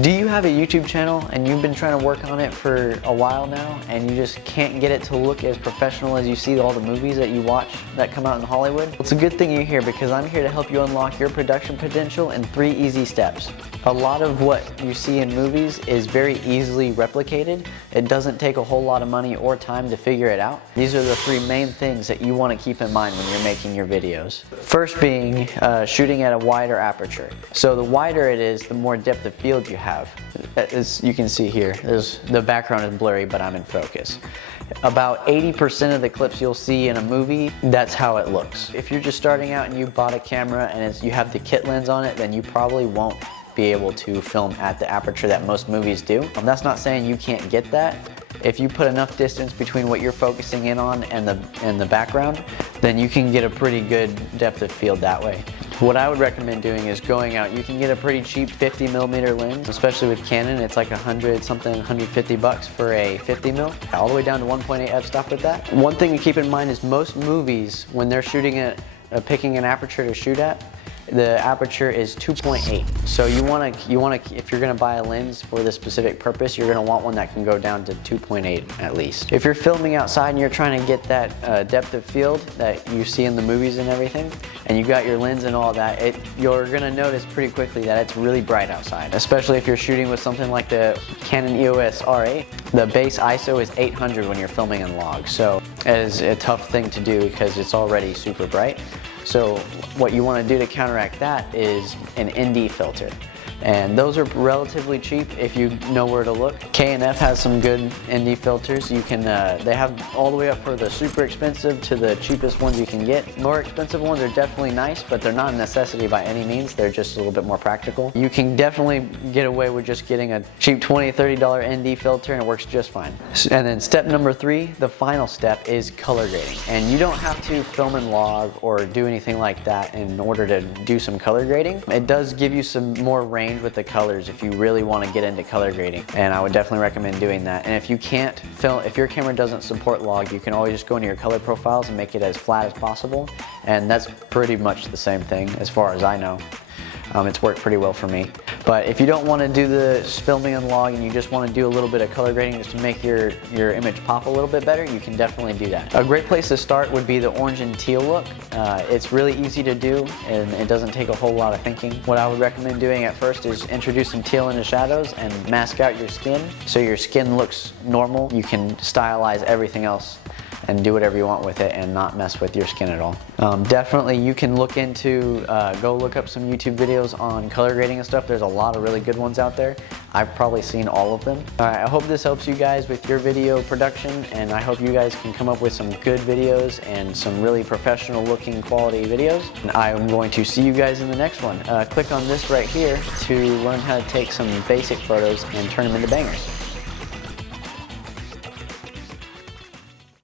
Do you have a YouTube channel and you've been trying to work on it for a while now and you just can't get it to look as professional as you see all the movies that you watch that come out in Hollywood? It's a good thing you're here because I'm here to help you unlock your production potential in 3 easy steps. A lot of what you see in movies is very easily replicated. It doesn't take a whole lot of money or time to figure it out. These are the 3 main things that you want to keep in mind when you're making your videos. First being shooting at a wider aperture. So the wider it is, the more depth of field you have. As you can see here, the background is blurry, but I'm in focus. About 80% of the clips you'll see in a movie, that's how it looks. If you're just starting out and you bought a camera and you have the kit lens on it, then you probably won't be able to film at the aperture that most movies do. That's not saying you can't get that. If you put enough distance between what you're focusing in on and the background, then you can get a pretty good depth of field that way. What I would recommend doing is going out. You can get a pretty cheap 50mm lens, especially with Canon. It's like 100 something, 150 bucks for a 50mm, all the way down to 1.8 f-stop with that. One thing to keep in mind is most movies, when they're shooting at, picking an aperture to shoot at, the aperture is 2.8. So you want to, if you're going to buy a lens for this specific purpose, you're going to want one that can go down to 2.8 at least. If you're filming outside and you're trying to get that depth of field that you see in the movies and everything, and you got your lens and all that, you're going to notice pretty quickly that it's really bright outside. Especially if you're shooting with something like the Canon EOS R8. The base ISO is 800 when you're filming in log, so it's a tough thing to do because it's already super bright. So what you want to do to counteract that is an ND filter. And those are relatively cheap if you know where to look. K&F has some good ND filters. You can, they have all the way up for the super expensive to the cheapest ones you can get. More expensive ones are definitely nice, but they're not a necessity by any means. They're just a little bit more practical. You can definitely get away with just getting a cheap $20, $30 ND filter and it works just fine. And then step number 3, the final step, is color grading. And you don't have to film in log or do anything like that in order to do some color grading. It does give you some more range with the colors if you really want to get into color grading, and I would definitely recommend doing that. And if you can't film, if your camera doesn't support log, you can always just go into your color profiles and make it as flat as possible, and that's pretty much the same thing as far as I know. It's worked pretty well for me. But if you don't want to do the filming in log and you just want to do a little bit of color grading just to make your image pop a little bit better, you can definitely do that. A great place to start would be the orange and teal look. It's really easy to do and it doesn't take a whole lot of thinking. What I would recommend doing at first is introduce some teal into shadows and mask out your skin so your skin looks normal. You can stylize everything else and do whatever you want with it and not mess with your skin at all. Definitely you can look into, go look up some YouTube videos on color grading and stuff. There's a lot of really good ones out there. I've probably seen all of them. Alright, I hope this helps you guys with your video production, and I hope you guys can come up with some good videos and some really professional looking quality videos. And I'm going to see you guys in the next one. Click on this right here to learn how to take some basic photos and turn them into bangers.